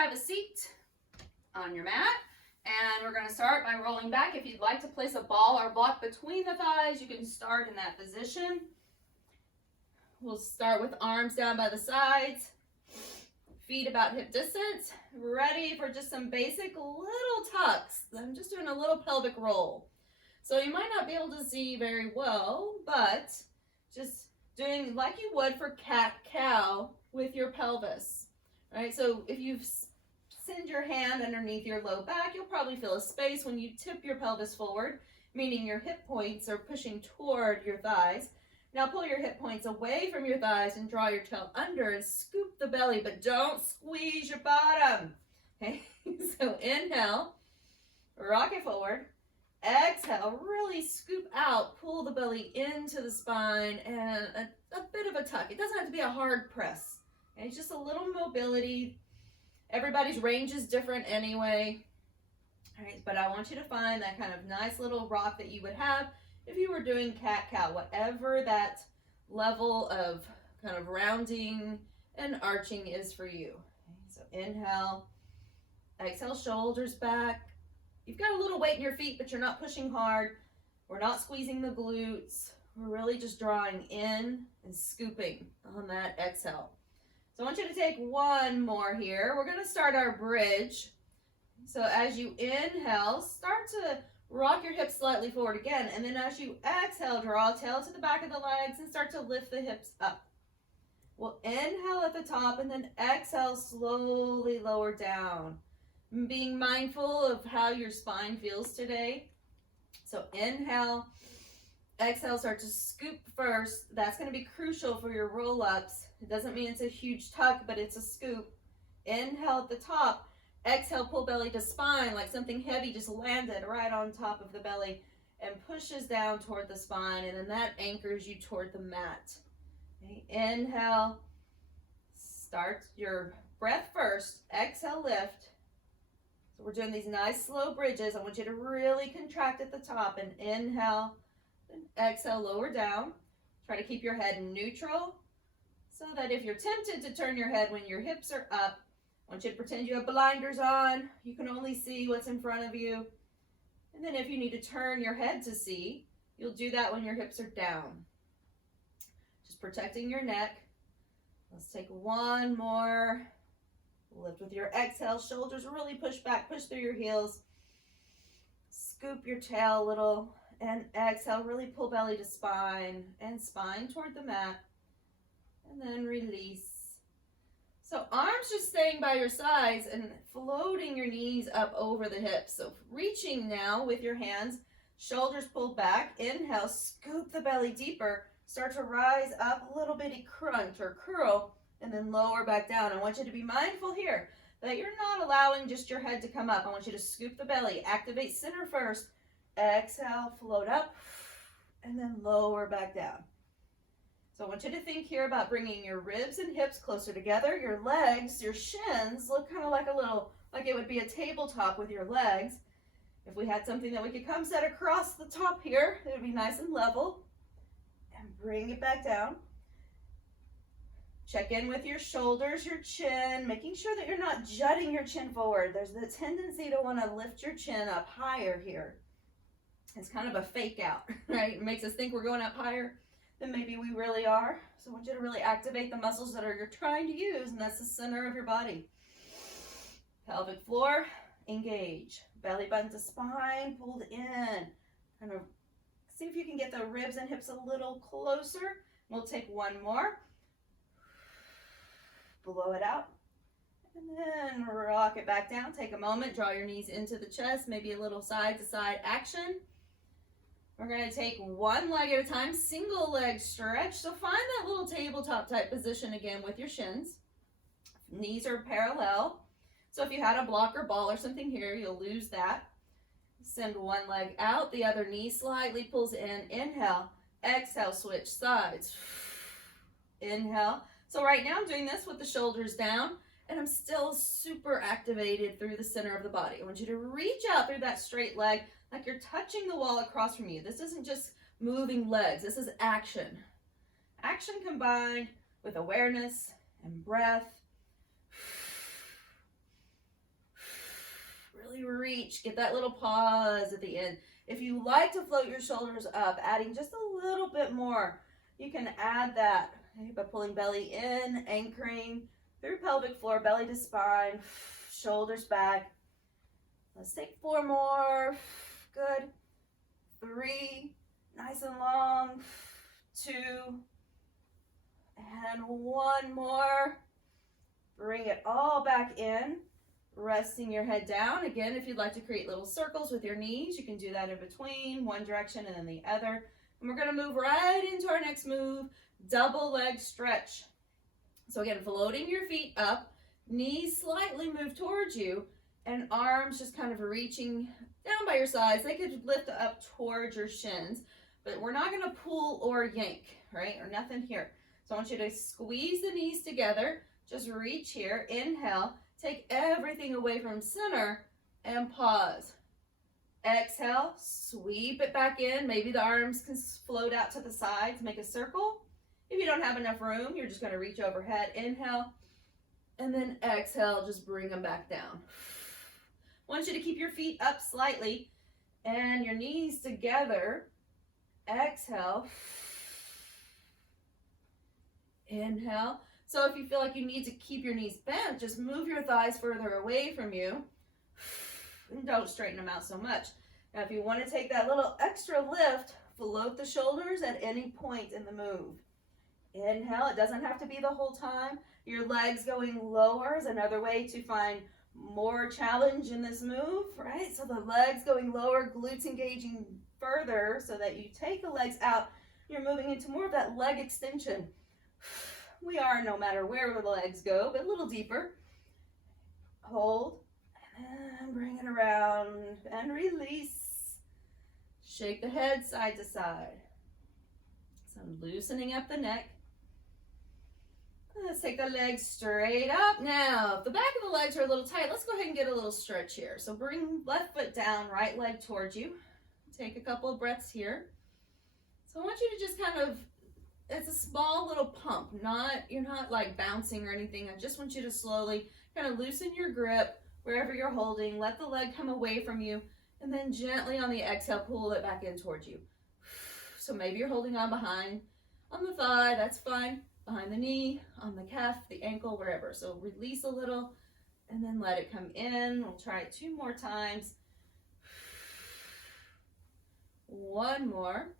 have a seat on your mat. And we're going to start by rolling back. If you'd like to place a ball or block between the thighs, you can start in that position. We'll start with arms down by the sides, feet about hip distance. Ready for just some basic little tucks. I'm just doing a little pelvic roll. So you might not be able to see very well, but just doing like you would for cat-cow with your pelvis. All right, so if you send your hand underneath your low back, you'll probably feel a space when you tip your pelvis forward, meaning your hip points are pushing toward your thighs. Now pull your hip points away from your thighs and draw your tail under and scoop the belly, but don't squeeze your bottom. Okay, so inhale, rock it forward. Exhale, really scoop out, pull the belly into the spine, and a bit of a tuck. It doesn't have to be a hard press. Okay? It's just a little mobility. Everybody's range is different anyway. All right, but I want you to find that kind of nice little rock that you would have if you were doing cat-cow, whatever that level of kind of rounding and arching is for you. Okay, so inhale, exhale, shoulders back. You've got a little weight in your feet, but you're not pushing hard. We're not squeezing the glutes. We're really just drawing in and scooping on that exhale. So I want you to take one more here. We're going to start our bridge. So as you inhale, start to rock your hips slightly forward again. And then as you exhale, draw tail to the back of the legs and start to lift the hips up. We'll inhale at the top and then exhale, slowly lower down. Being mindful of how your spine feels today. So inhale, exhale, start to scoop first. That's going to be crucial for your roll-ups. It doesn't mean it's a huge tuck, but it's a scoop. Inhale at the top. Exhale, pull belly to spine like something heavy just landed right on top of the belly and pushes down toward the spine, and then that anchors you toward the mat. Okay. Inhale, start your breath first. Exhale, lift. So we're doing these nice slow bridges. I want you to really contract at the top and inhale, then exhale, lower down. Try to keep your head neutral so that if you're tempted to turn your head when your hips are up, I want you to pretend you have blinders on. You can only see what's in front of you. And then if you need to turn your head to see, you'll do that when your hips are down. Just protecting your neck. Let's take one more. Lift with your exhale, shoulders really push back, push through your heels. Scoop your tail a little and exhale, really pull belly to spine and spine toward the mat. And then release. So arms just staying by your sides and floating your knees up over the hips. So reaching now with your hands, shoulders pulled back. Inhale, scoop the belly deeper. Start to rise up, a little bitty crunch or curl. And then lower back down. I want you to be mindful here that you're not allowing just your head to come up. I want you to scoop the belly, activate center first. Exhale, float up, and then lower back down. So I want you to think here about bringing your ribs and hips closer together. Your legs, your shins look kind of like like it would be a tabletop with your legs. If we had something that we could come set across the top here, it would be nice and level. And bring it back down. Check in with your shoulders, your chin, making sure that you're not jutting your chin forward. There's the tendency to want to lift your chin up higher here. It's kind of a fake out, right? It makes us think we're going up higher than maybe we really are. So I want you to really activate the muscles that you're trying to use, and that's the center of your body. Pelvic floor, engage. Belly button to spine, pulled in. Kind of see if you can get the ribs and hips a little closer. We'll take one more. Blow it out, and then rock it back down. Take a moment, draw your knees into the chest, maybe a little side to side action. We're going to take one leg at a time, single leg stretch. So find that little tabletop type position again with your shins. Knees are parallel. So if you had a block or ball or something here, you'll lose that. Send one leg out, the other knee slightly pulls in. Inhale, exhale, switch sides. Inhale. So right now I'm doing this with the shoulders down, and I'm still super activated through the center of the body. I want you to reach out through that straight leg like you're touching the wall across from you. This isn't just moving legs. This is action. Action combined with awareness and breath. reach. Get that little pause at the end. If you like to float your shoulders up, adding just a little bit more, you can add that by pulling belly in, anchoring through pelvic floor, belly to spine, shoulders back. Let's take 4 more. Good. 3, nice and long. 2, and 1 more. Bring it all back in, resting your head down. Again, if you'd like to create little circles with your knees, you can do that in between, one direction and then the other. And we're going to move right into our next move, double leg stretch. So again, floating your feet up, knees slightly move towards you, and arms just kind of reaching down by your sides. They could lift up towards your shins, but we're not going to pull or yank, right? Or nothing here. So I want you to squeeze the knees together. Just reach here, inhale, take everything away from center, and pause. Exhale, sweep it back in. Maybe the arms can float out to the sides, make a circle. If you don't have enough room, you're just going to reach overhead. Inhale, and then exhale, just bring them back down. I want you to keep your feet up slightly and your knees together. Exhale. Inhale. So if you feel like you need to keep your knees bent, just move your thighs further away from you. And don't straighten them out so much. Now, if you want to take that little extra lift, float the shoulders at any point in the move. Inhale. It doesn't have to be the whole time. Your legs going lower is another way to find more challenge in this move, right? So the legs going lower, glutes engaging further so that you take the legs out. You're moving into more of that leg extension. We are no matter where the legs go, but a little deeper. Hold, and bring it around, and release. Shake the head side to side. So loosening up the neck. Let's take the legs straight up. Now, if the back of the legs are a little tight, let's go ahead and get a little stretch here. So bring left foot down, right leg towards you. Take a couple of breaths here. So I want you to just kind of, it's a small little pump, you're not like bouncing or anything. I just want you to slowly kind of loosen your grip wherever you're holding. Let the leg come away from you, and then gently on the exhale, pull it back in towards you. So maybe you're holding on behind, on the thigh, that's fine. Behind the knee, on the calf, the ankle, wherever. So release a little, and then let it come in. We'll try it 2 more times. 1 more.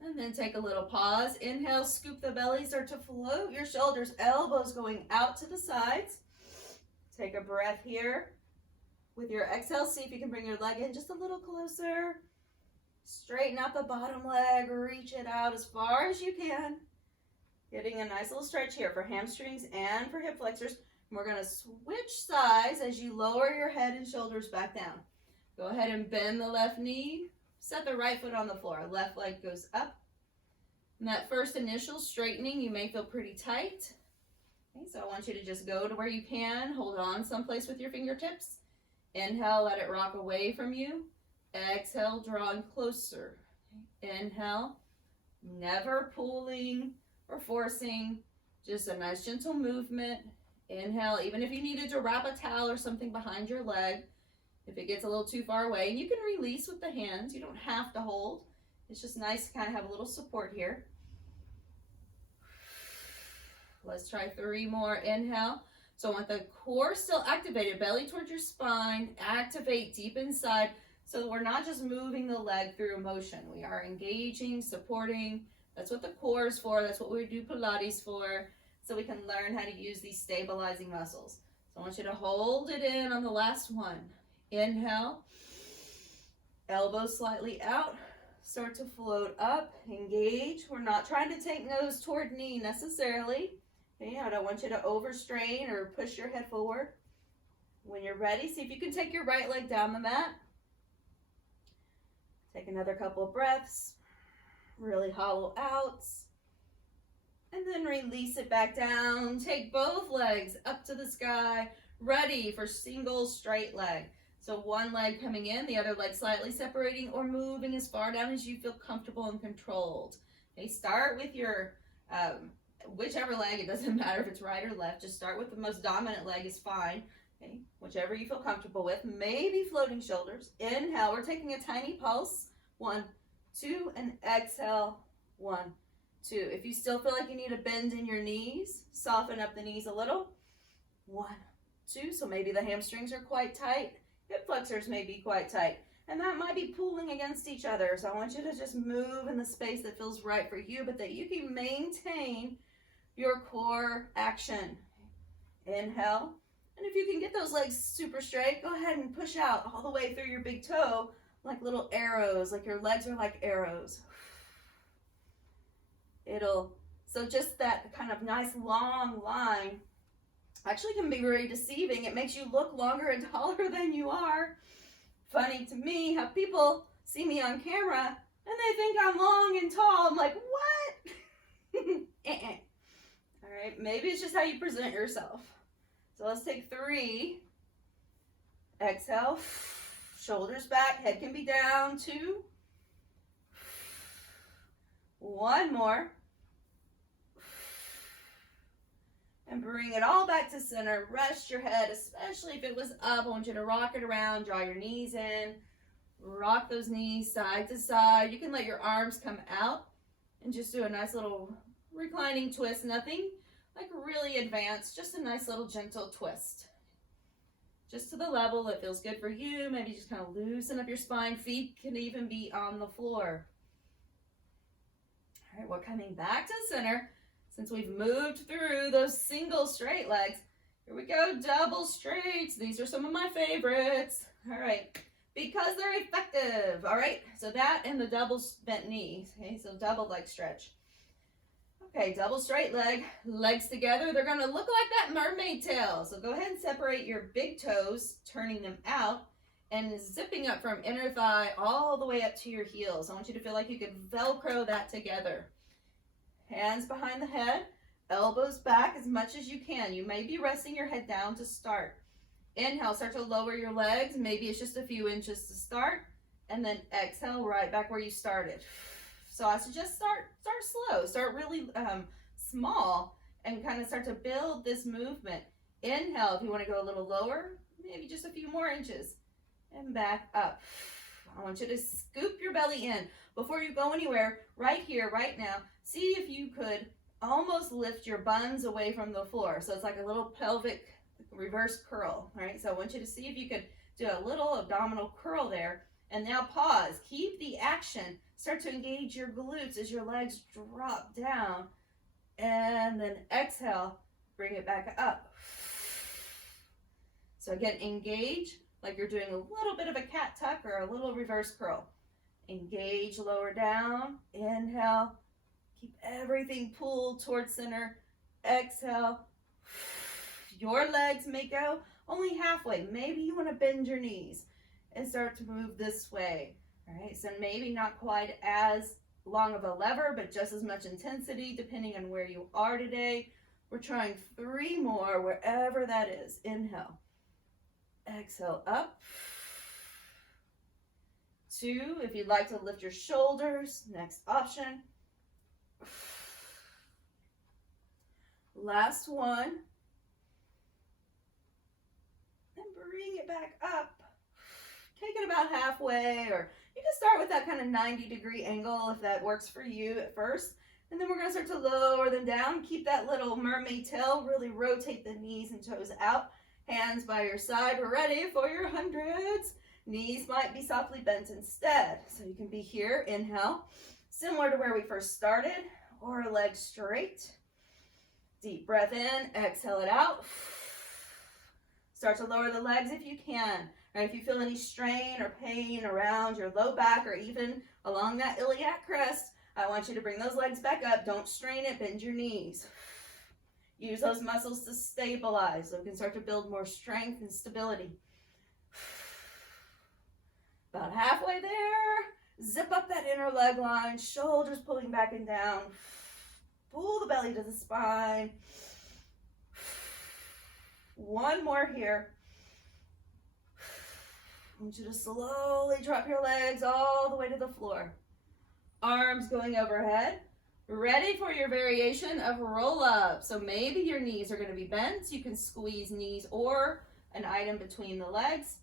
And then take a little pause. Inhale, scoop the belly, start to float your shoulders, elbows going out to the sides. Take a breath here. With your exhale, see if you can bring your leg in just a little closer. Straighten out the bottom leg, reach it out as far as you can. Getting a nice little stretch here for hamstrings and for hip flexors. And we're going to switch sides as you lower your head and shoulders back down. Go ahead and bend the left knee. Set the right foot on the floor. Left leg goes up. And that first initial straightening, you may feel pretty tight. Okay, so I want you to just go to where you can. Hold on someplace with your fingertips. Inhale, let it rock away from you. Exhale, drawing closer. Inhale, never pulling or forcing, just a nice gentle movement. Inhale, even if you needed to wrap a towel or something behind your leg, if it gets a little too far away, and you can release with the hands. You don't have to hold. It's just nice to kind of have a little support here. Let's try 3 more. Inhale. So I want the core still activated, belly towards your spine, activate deep inside. So we're not just moving the leg through motion. We are engaging, supporting. That's what the core is for. That's what we do Pilates for. So we can learn how to use these stabilizing muscles. So I want you to hold it in on the last one. Inhale. Elbows slightly out. Start to float up. Engage. We're not trying to take nose toward knee necessarily. Okay, I don't want you to overstrain or push your head forward. When you're ready, see if you can take your right leg down the mat. Take another couple of breaths. Really hollow out. And then release it back down. Take both legs up to the sky. Ready for single straight leg. So one leg coming in, the other leg slightly separating or moving as far down as you feel comfortable and controlled. Okay, start with your whichever leg. It doesn't matter if it's right or left. Just start with the most dominant leg is fine. Okay, whichever you feel comfortable with. Maybe floating shoulders. Inhale, we're taking a tiny pulse. 1, 2, and exhale. 1, 2. If you still feel like you need a bend in your knees, soften up the knees a little. 1, 2. So maybe the hamstrings are quite tight. Hip flexors may be quite tight. And that might be pulling against each other. So I want you to just move in the space that feels right for you, but that you can maintain your core action. Inhale. And if you can get those legs super straight, go ahead and push out all the way through your big toe like little arrows, like your legs are like arrows. So just that kind of nice long line actually can be very deceiving. It makes you look longer and taller than you are. Funny to me how people see me on camera and they think I'm long and tall. I'm like, what? All right, maybe it's just how you present yourself. So let's take 3. Exhale. Shoulders back, head can be down. 2. 1 more. And bring it all back to center. Rest your head, especially if it was up. I want you to rock it around, draw your knees in. Rock those knees side to side. You can let your arms come out and just do a nice little reclining twist. Nothing like really advanced, just a nice little gentle twist. Just to the level that feels good for you. Maybe just kind of loosen up your spine. Feet can even be on the floor. All right, we're coming back to center. Since we've moved through those single straight legs, here we go, double straights. These are some of my favorites. All right, because they're effective. All right, so that and the double bent knees. Okay, so double leg stretch. Okay, double straight leg, legs together. They're gonna look like that mermaid tail. So go ahead and separate your big toes, turning them out and zipping up from inner thigh all the way up to your heels. I want you to feel like you could Velcro that together. Hands behind the head, elbows back as much as you can. You may be resting your head down to start. Inhale, start to lower your legs. Maybe it's just a few inches to start. And then exhale right back where you started. So I suggest start slow. Start really small and kind of start to build this movement. Inhale, if you want to go a little lower, maybe just a few more inches. And back up. I want you to scoop your belly in. Before you go anywhere, right here, right now, see if you could almost lift your buns away from the floor. So it's like a little pelvic reverse curl, all right? So I want you to see if you could do a little abdominal curl there. And now pause. Keep the action. Start to engage your glutes as your legs drop down. And then exhale, bring it back up. So again, engage like you're doing a little bit of a cat tuck or a little reverse curl. Engage, lower down, inhale, keep everything pulled towards center, exhale. Your legs may go only halfway. Maybe you want to bend your knees and start to move this way. All right, so maybe not quite as long of a lever, but just as much intensity depending on where you are today. We're trying 3 more wherever that is. Inhale, exhale, up. 2, if you'd like to lift your shoulders, next option. Last one. And bring it back up. Take it about halfway, or you can start with that kind of 90-degree angle if that works for you at first. And then we're going to start to lower them down. Keep that little mermaid tail. Really rotate the knees and toes out. Hands by your side. We're ready for your hundreds. Knees might be softly bent instead. So you can be here. Inhale. Similar to where we first started. Or legs straight. Deep breath in. Exhale it out. Start to lower the legs if you can. Right, if you feel any strain or pain around your low back or even along that iliac crest, I want you to bring those legs back up. Don't strain it. Bend your knees. Use those muscles to stabilize so we can start to build more strength and stability. About halfway there. Zip up that inner leg line. Shoulders pulling back and down. Pull the belly to the spine. 1 more here. I want you to slowly drop your legs all the way to the floor. Arms going overhead. Ready for your variation of roll up. So maybe your knees are going to be bent. You can squeeze knees or an item between the legs,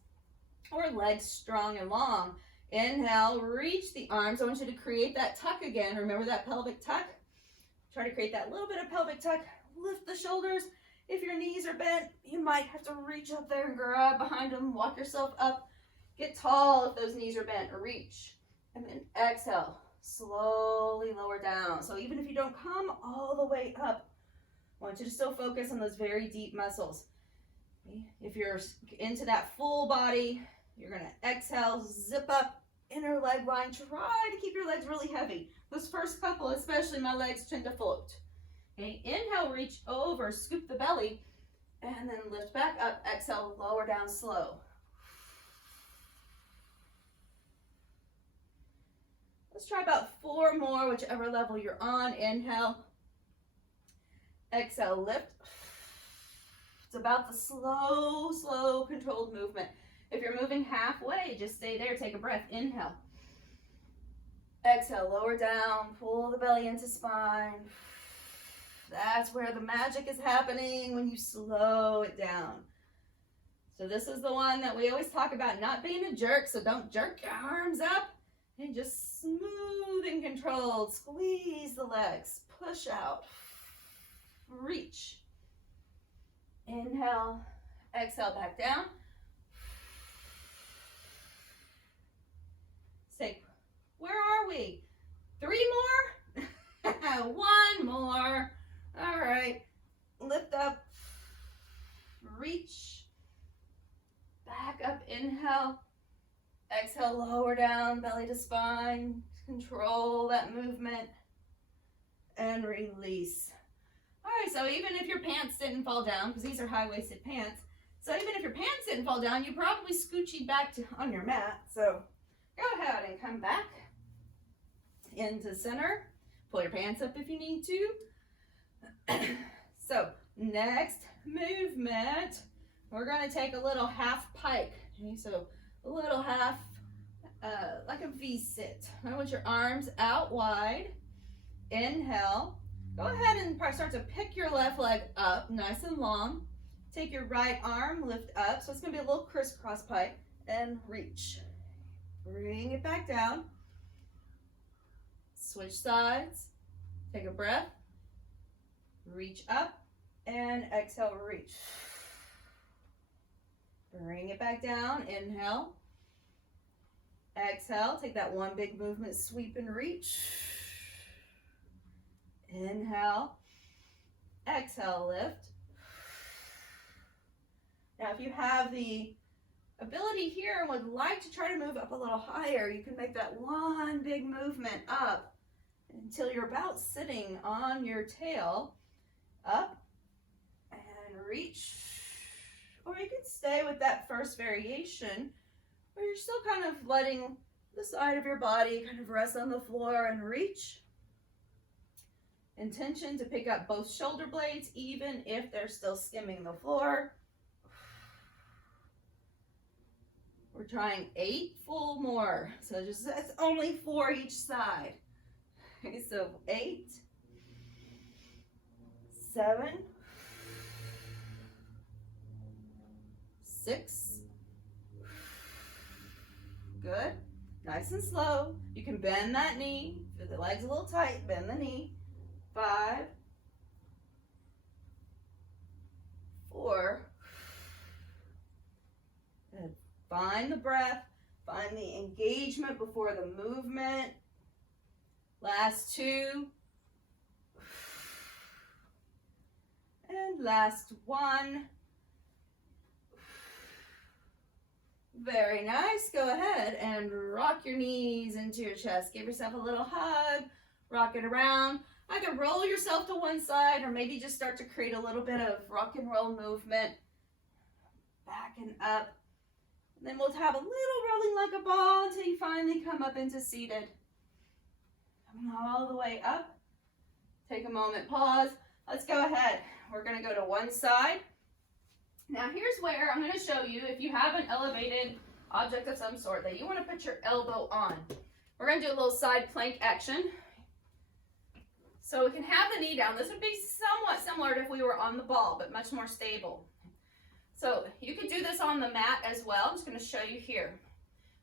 or legs strong and long. Inhale, reach the arms. I want you to create that tuck again. Remember that pelvic tuck? Try to create that little bit of pelvic tuck. Lift the shoulders. If your knees are bent, you might have to reach up there and grab behind them. Walk yourself up. Get tall if those knees are bent. Reach. And then exhale. Slowly lower down. So even if you don't come all the way up, I want you to still focus on those very deep muscles. If you're into that full body, you're going to exhale, zip up, inner leg line. Try to keep your legs really heavy. Those first couple, especially, my legs tend to float. Okay, inhale, reach over, scoop the belly, and then lift back up. Exhale, lower down slow. Let's try about 4 more, whichever level you're on. Inhale. Exhale, lift. It's about the slow, controlled movement. If you're moving halfway, just stay there. Take a breath. Inhale. Exhale, lower down. Pull the belly into spine. That's where the magic is happening when you slow it down. So this is the one that we always talk about not being a jerk, so don't jerk your arms up. And just smooth and controlled. Squeeze the legs. Push out. Reach. Inhale. Exhale, back down. Say, where are we? 3 more? 1 more. All right. Lift up. Reach. Back up. Inhale. Exhale, lower down, belly to spine. Control that movement. And release. All right, so even if your pants didn't fall down, because these are high-waisted pants, so even if your pants didn't fall down, you probably scoochied back on your mat. So go ahead and come back into center. Pull your pants up if you need to. So next movement, we're going to take a little half pike. Okay, so a little half, like a V-sit. I want your arms out wide. Inhale. Go ahead and start to pick your left leg up, nice and long. Take your right arm, lift up. So it's going to be a little crisscross pike. And reach. Bring it back down. Switch sides. Take a breath. Reach up. And exhale, reach. Bring it back down. Inhale. Exhale. Take that one big movement, sweep and reach. Inhale. Exhale, lift. Now, if you have the ability here and would like to try to move up a little higher, you can make that one big movement up until you're about sitting on your tail. Up and reach. Or you can stay with that first variation where you're still kind of letting the side of your body kind of rest on the floor and reach. Intention to pick up both shoulder blades even if they're still skimming the floor. We're trying 8 full more. So that's only 4 each side. Okay, so 8, 7, 6. Good. Nice and slow. You can bend that knee. If the leg's a little tight, bend the knee. 5, 4. Good. Find the breath. Find the engagement before the movement. Last 2. And last 1. Very nice. Go ahead and rock your knees into your chest. Give yourself a little hug. Rock it around. Either roll yourself to one side or maybe just start to create a little bit of rock and roll movement. Back and up. And then we'll have a little rolling like a ball until you finally come up into seated. Coming all the way up. Take a moment, pause. Let's go ahead. We're going to go to one side. Now here's where I'm going to show you if you have an elevated object of some sort that you want to put your elbow on. We're going to do a little side plank action. So we can have the knee down. This would be somewhat similar to if we were on the ball, but much more stable. So So you can do this on the mat as well. I'm just going to show you here.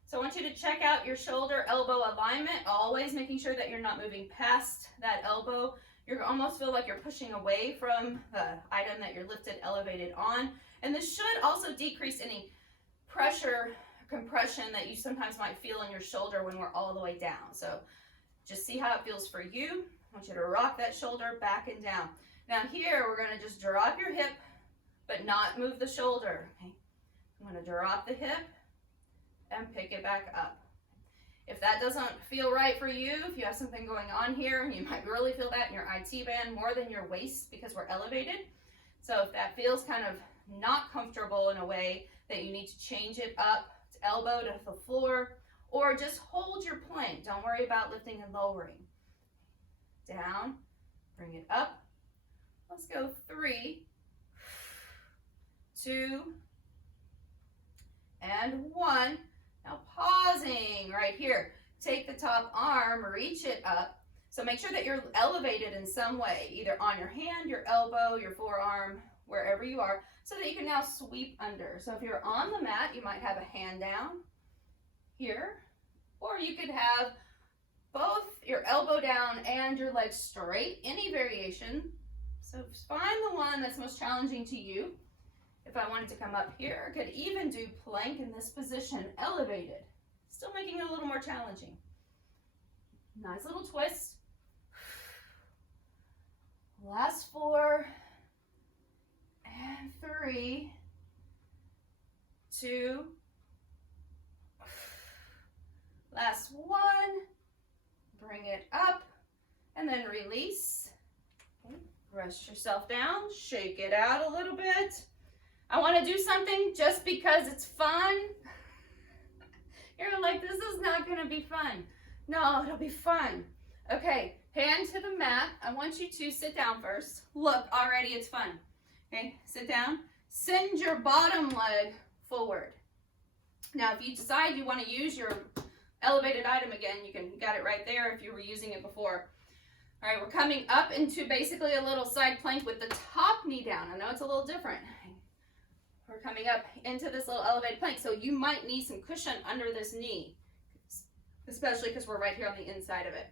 So I want you to check out your shoulder elbow alignment, always making sure that you're not moving past that elbow. You almost feel like you're pushing away from the item that you're lifted, elevated on. And this should also decrease any pressure, compression that you sometimes might feel in your shoulder when we're all the way down. So just see how it feels for you. I want you to rock that shoulder back and down. Now here, we're going to just drop your hip, but not move the shoulder. Okay? I'm going to drop the hip and pick it back up. If that doesn't feel right for you, if you have something going on here, and you might really feel that in your IT band more than your waist because we're elevated. So if that feels kind of not comfortable in a way that you need to change it up, to elbow to the floor, or just hold your plank. Don't worry about lifting and lowering. Down, bring it up. Let's go 3, 2, and 1. Now pausing right here. Take the top arm, reach it up. So make sure that you're elevated in some way, either on your hand, your elbow, your forearm, wherever you are, so that you can now sweep under. So if you're on the mat, you might have a hand down here, or you could have both your elbow down and your legs straight, any variation. So find the one that's most challenging to you. If I wanted to come up here, I could even do plank in this position, elevated. Still making it a little more challenging. Nice little twist. Last 4, and 3, 2, last 1, bring it up, and then release. Okay. Rest yourself down, shake it out a little bit. I want to do something just because it's fun. You're like, this is not going to be fun. No, it'll be fun. Okay, hand to the mat. I want you to sit down first. Look, already it's fun. Okay, sit down. Send your bottom leg forward. Now, if you decide you want to use your elevated item again, you got it right there if you were using it before. All right, we're coming up into basically a little side plank with the top knee down. I know it's a little different. We're coming up into this little elevated plank, so you might need some cushion under this knee, especially because we're right here on the inside of it.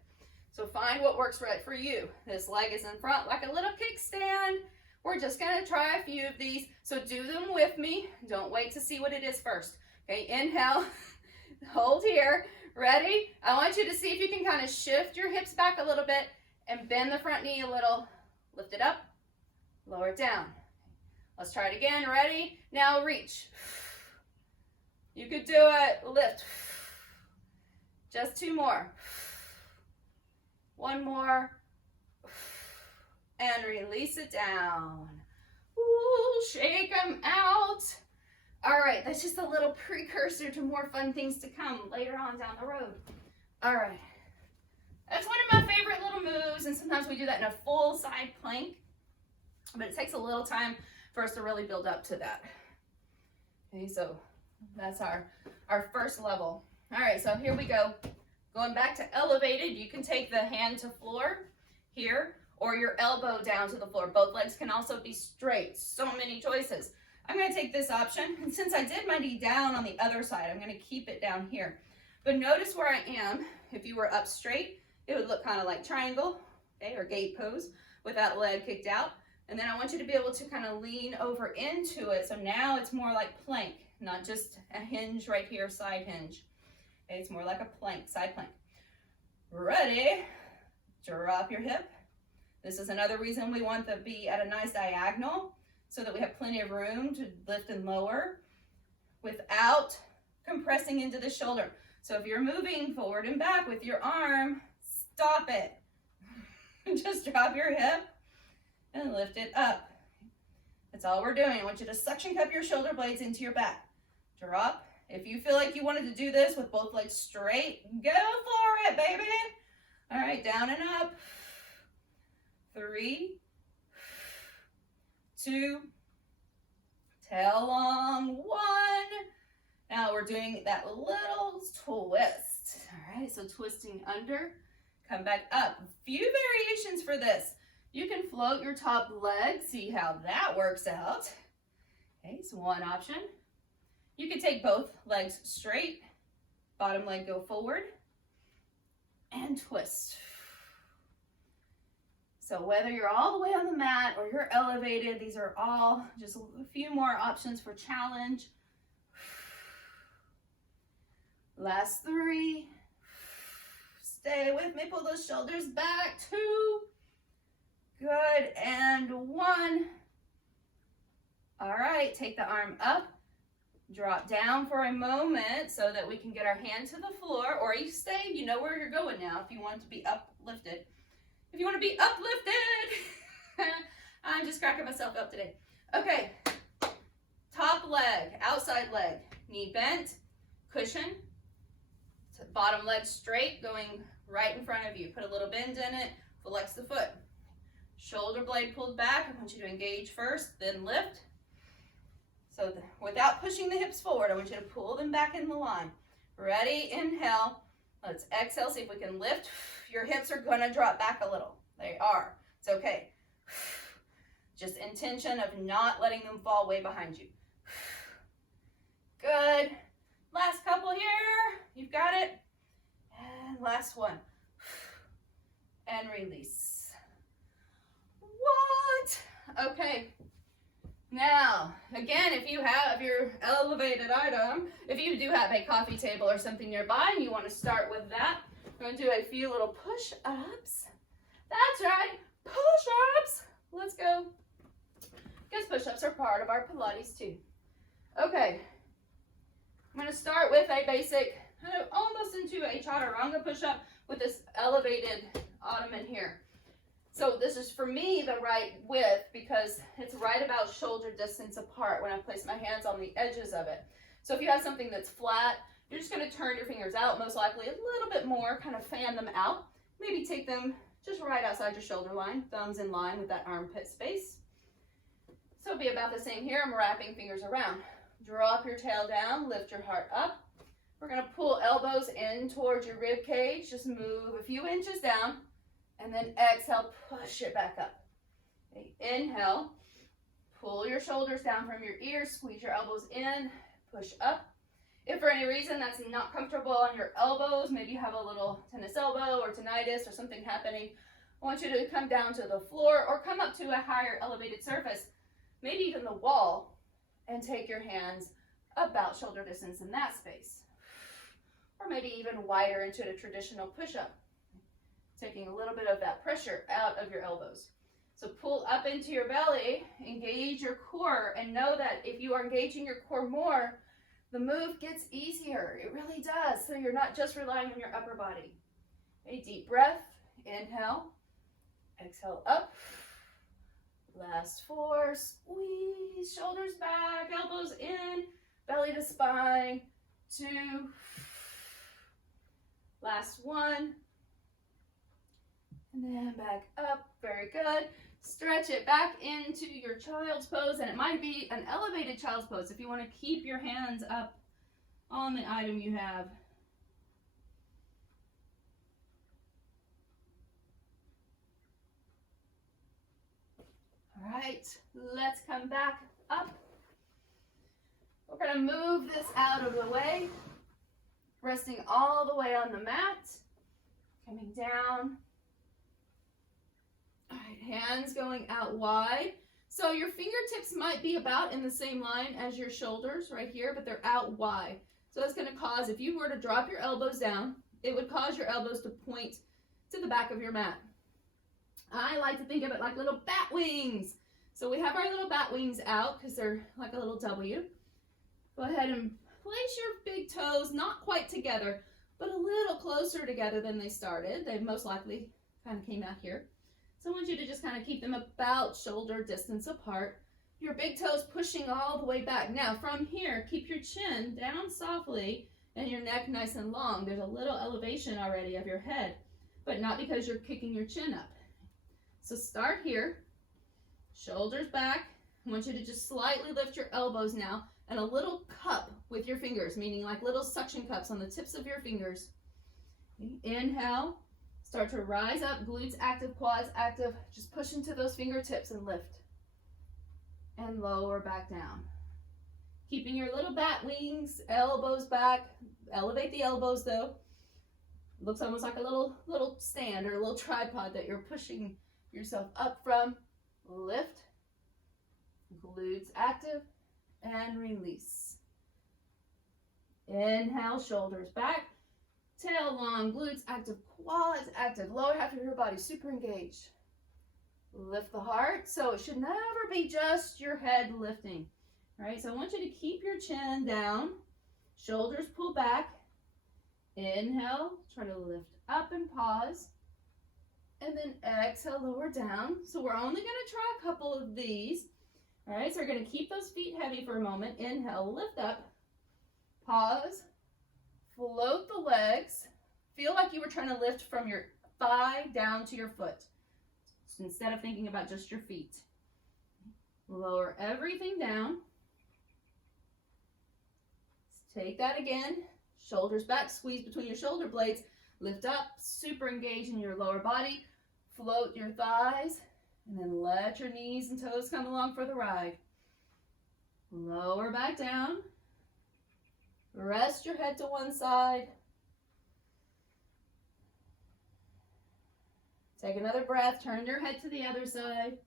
So find what works right for you. This leg is in front like a little kickstand. We're just going to try a few of these, so do them with me. Don't wait to see what it is first. Okay, inhale, hold here. Ready? I want you to see if you can kind of shift your hips back a little bit and bend the front knee a little. Lift it up, lower it down. Let's try it again. Ready? Now reach. You could do it. Lift. Just 2 more. 1 more. And release it down. Ooh, shake them out. All right, that's just a little precursor to more fun things to come later on down the road. All right. That's one of my favorite little moves, and sometimes we do that in a full side plank, but it takes a little time for us to really build up to that. Okay, so that's our first level. All right, so here we go. Going back to elevated, you can take the hand to floor here, or your elbow down to the floor. Both legs can also be straight. So many choices. I'm going to take this option, and since I did my knee down on the other side, I'm going to keep it down here. But notice where I am. If you were up straight, it would look kind of like triangle, okay, or gate pose with that leg kicked out. And then I want you to be able to kind of lean over into it. So now it's more like plank, not just a hinge right here, side hinge. Okay, it's more like a plank, side plank. Ready? Drop your hip. This is another reason we want to be at a nice diagonal so that we have plenty of room to lift and lower without compressing into the shoulder. So if you're moving forward and back with your arm, stop it. Just drop your hip and lift it up. That's all we're doing. I want you to suction cup your shoulder blades into your back. Drop. If you feel like you wanted to do this with both legs straight, go for it, baby. All right, down and up. 3, 2, tail long, 1. Now we're doing that little twist. All right, so twisting under, come back up. A few variations for this. You can float your top leg, see how that works out. Okay, so one option. You can take both legs straight, bottom leg go forward, and twist. So whether you're all the way on the mat or you're elevated, these are all just a few more options for challenge. Last 3. Stay with me, pull those shoulders back. 2. Good, and 1. All right, take the arm up, drop down for a moment so that we can get our hand to the floor, or you stay, you know where you're going now if you want to be uplifted. If you want to be uplifted, I'm just cracking myself up today. Okay, top leg, outside leg, knee bent, cushion, bottom leg straight, going right in front of you. Put a little bend in it, flex the foot. Shoulder blade pulled back. I want you to engage first, then lift. So without pushing the hips forward, I want you to pull them back in the line. Ready? Inhale. Let's exhale. See if we can lift. Your hips are going to drop back a little. They are. It's okay. Just intention of not letting them fall way behind you. Good. Last couple here. You've got it. And last one. And release. What? Okay. Now, again, if you have your elevated item, if you do have a coffee table or something nearby and you want to start with that, we're going to do a few little push-ups. That's right, push-ups. Let's go. Because push-ups are part of our Pilates too. Okay, I'm going to start with a basic, almost into a chaturanga push-up with this elevated ottoman here. So this is, for me, the right width because it's right about shoulder distance apart when I place my hands on the edges of it. So if you have something that's flat, you're just going to turn your fingers out, most likely a little bit more, kind of fan them out. Maybe take them just right outside your shoulder line, thumbs in line with that armpit space. So it'll be about the same here. I'm wrapping fingers around. Drop your tail down, lift your heart up. We're going to pull elbows in towards your rib cage. Just move a few inches down. And then exhale, push it back up. Okay, inhale, pull your shoulders down from your ears, squeeze your elbows in, push up. If for any reason that's not comfortable on your elbows, maybe you have a little tennis elbow or tinnitus or something happening, I want you to come down to the floor or come up to a higher elevated surface, maybe even the wall, and take your hands about shoulder distance in that space. Or maybe even wider into a traditional push-up. Taking a little bit of that pressure out of your elbows. So pull up into your belly, engage your core, and know that if you are engaging your core more, the move gets easier. It really does. So you're not just relying on your upper body. A deep breath, inhale, exhale up. Last 4, squeeze, shoulders back, elbows in, belly to spine, 2. Last 1. And then back up, very good. Stretch it back into your child's pose, and it might be an elevated child's pose if you want to keep your hands up on the item you have. All right, let's come back up. We're going to move this out of the way, resting all the way on the mat, coming down. All right, hands going out wide. So your fingertips might be about in the same line as your shoulders right here, but they're out wide. So that's going to cause, if you were to drop your elbows down, it would cause your elbows to point to the back of your mat. I like to think of it like little bat wings. So we have our little bat wings out because they're like a little W. Go ahead and place your big toes not quite together, but a little closer together than they started. They most likely kind of came out here. So I want you to just kind of keep them about shoulder distance apart. Your big toes pushing all the way back. Now from here, keep your chin down softly and your neck nice and long. There's a little elevation already of your head, but not because you're kicking your chin up. So start here, shoulders back. I want you to just slightly lift your elbows now and a little cup with your fingers, meaning like little suction cups on the tips of your fingers. Inhale. Start to rise up, glutes active, quads active. Just push into those fingertips and lift. And lower back down. Keeping your little bat wings, elbows back. Elevate the elbows though. Looks almost like a little stand or a little tripod that you're pushing yourself up from. Lift, glutes active, and release. Inhale, shoulders back, tail long, glutes active, quads active, lower half of your body super engaged. Lift the heart, so it should never be just your head lifting. All right, so I want you to keep your chin down, shoulders pull back. Inhale, try to lift up and pause. And then exhale, lower down. So we're only going to try a couple of these. All right, so we're going to keep those feet heavy for a moment. Inhale, lift up, pause, float the legs. Feel like you were trying to lift from your thigh down to your foot. So instead of thinking about just your feet. Lower everything down. Let's take that again. Shoulders back, squeeze between your shoulder blades. Lift up, super engage in your lower body. Float your thighs, and then let your knees and toes come along for the ride. Lower back down. Rest your head to one side. Take another breath, turn your head to the other side.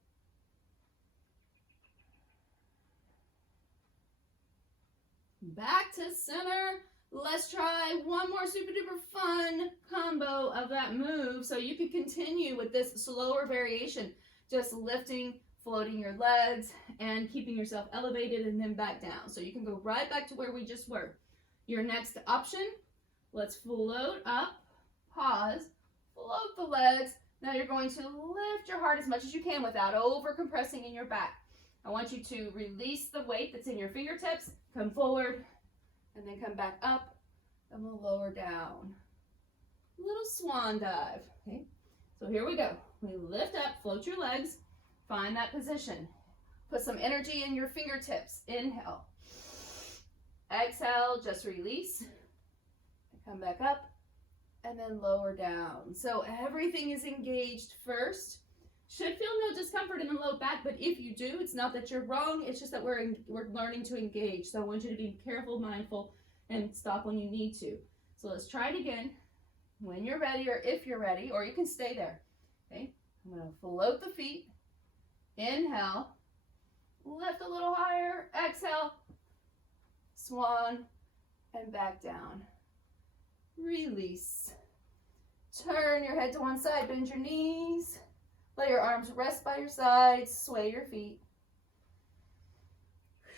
Back to center. Let's try one more super duper fun combo of that move so you can continue with this slower variation, just lifting, floating your legs, and keeping yourself elevated and then back down. So you can go right back to where we just were. Your next option, let's float up, pause, float the legs. Now you're going to lift your heart as much as you can without over compressing in your back. I want you to release the weight that's in your fingertips, come forward, and then come back up, and we'll lower down. Little swan dive. Okay, so here we go. We lift up, float your legs, find that position. Put some energy in your fingertips. Inhale. Exhale, just release. Come back up, and then lower down. So everything is engaged first. Should feel no discomfort in the low back, but if you do, it's not that you're wrong, it's just that we're learning to engage. So I want you to be careful, mindful, and stop when you need to. So let's try it again. When you're ready, or if you're ready, or you can stay there. Okay, I'm gonna float the feet. Inhale, lift a little higher, exhale, swan, and back down. Release. Turn your head to one side, bend your knees. Let your arms rest by your sides, sway your feet.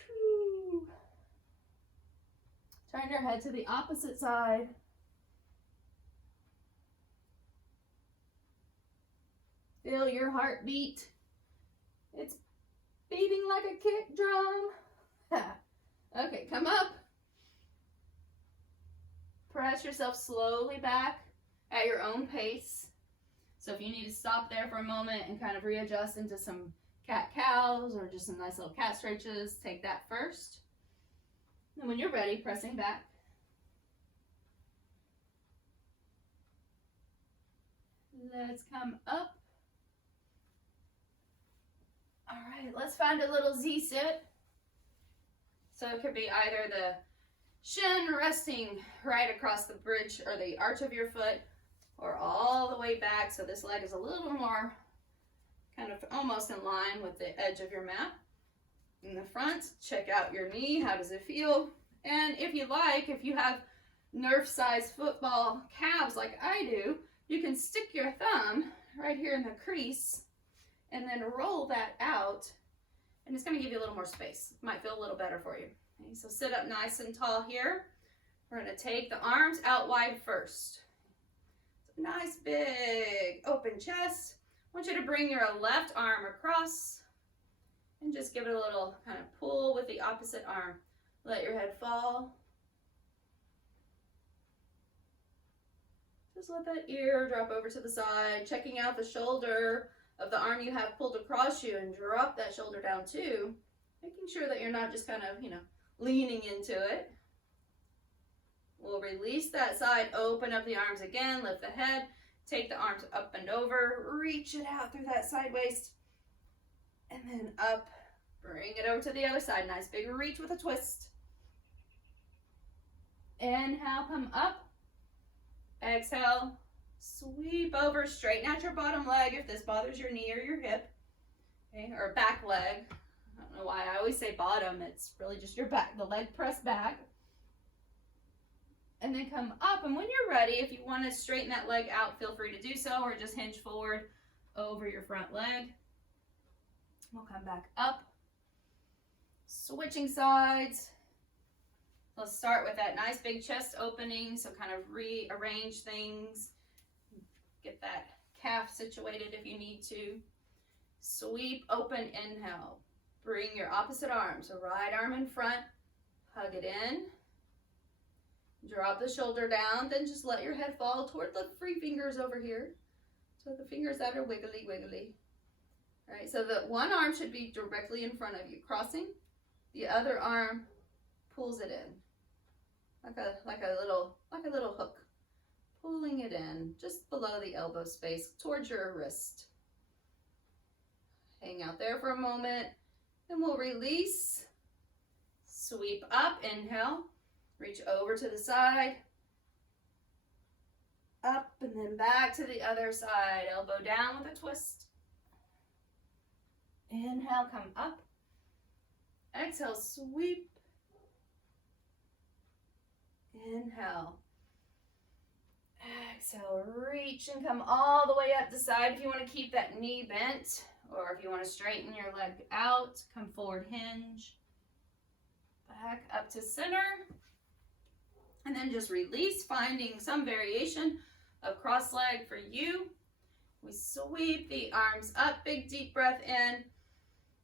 Whew. Turn your head to the opposite side. Feel your heartbeat. It's beating like a kick drum. Okay, come up. Press yourself slowly back at your own pace. So if you need to stop there for a moment and kind of readjust into some cat-cows or just some nice little cat stretches, take that first. And when you're ready, pressing back. Let's come up. All right, let's find a little Z-sit. So it could be either the shin resting right across the bridge or the arch of your foot, or all the way back, so this leg is a little more kind of almost in line with the edge of your mat. In the front, check out your knee. How does it feel? And if you like, if you have Nerf-sized football calves like I do, you can stick your thumb right here in the crease and then roll that out, and it's going to give you a little more space. Might feel a little better for you. Okay, so sit up nice and tall here. We're going to take the arms out wide first. Nice big open chest. I want you to bring your left arm across and just give it a little kind of pull with the opposite arm. Let your head fall. Just let that ear drop over to the side, checking out the shoulder of the arm you have pulled across you, and drop that shoulder down too, making sure that you're not just kind of, leaning into it. We'll release that side, open up the arms again, lift the head, take the arms up and over, reach it out through that side waist, and then up, bring it over to the other side. Nice big reach with a twist. Inhale, come up. Exhale, sweep over, straighten out your bottom leg if this bothers your knee or your hip, okay, or back leg. I don't know why I always say bottom, it's really just your back, the leg pressed back. And then come up, and when you're ready, if you want to straighten that leg out, feel free to do so, or just hinge forward over your front leg. We'll come back up, switching sides. Let's start with that nice big chest opening, so kind of rearrange things. Get that calf situated if you need to. Sweep open, inhale. Bring your opposite arm, so right arm in front, hug it in. Drop the shoulder down, then just let your head fall toward the free fingers over here. So the fingers that are wiggly, wiggly. All right, so the one arm should be directly in front of you, crossing. The other arm pulls it in. Like a little hook, pulling it in just below the elbow space towards your wrist. Hang out there for a moment, then we'll release. Sweep up, inhale, reach over to the side, up and then back to the other side, elbow down with a twist. Inhale, come up. Exhale, sweep. Inhale. Exhale, reach and come all the way up the side. If you want to keep that knee bent, or if you want to straighten your leg out, come forward, hinge. Back up to center. And then just release, finding some variation of cross leg for you. We sweep the arms up, big deep breath in.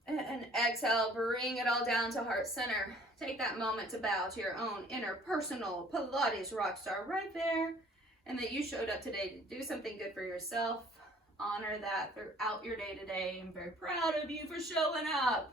And exhale, bring it all down to heart center. Take that moment to bow to your own inner personal Pilates rock star right there. And that you showed up today to do something good for yourself. Honor that throughout your day today. I'm very proud of you for showing up.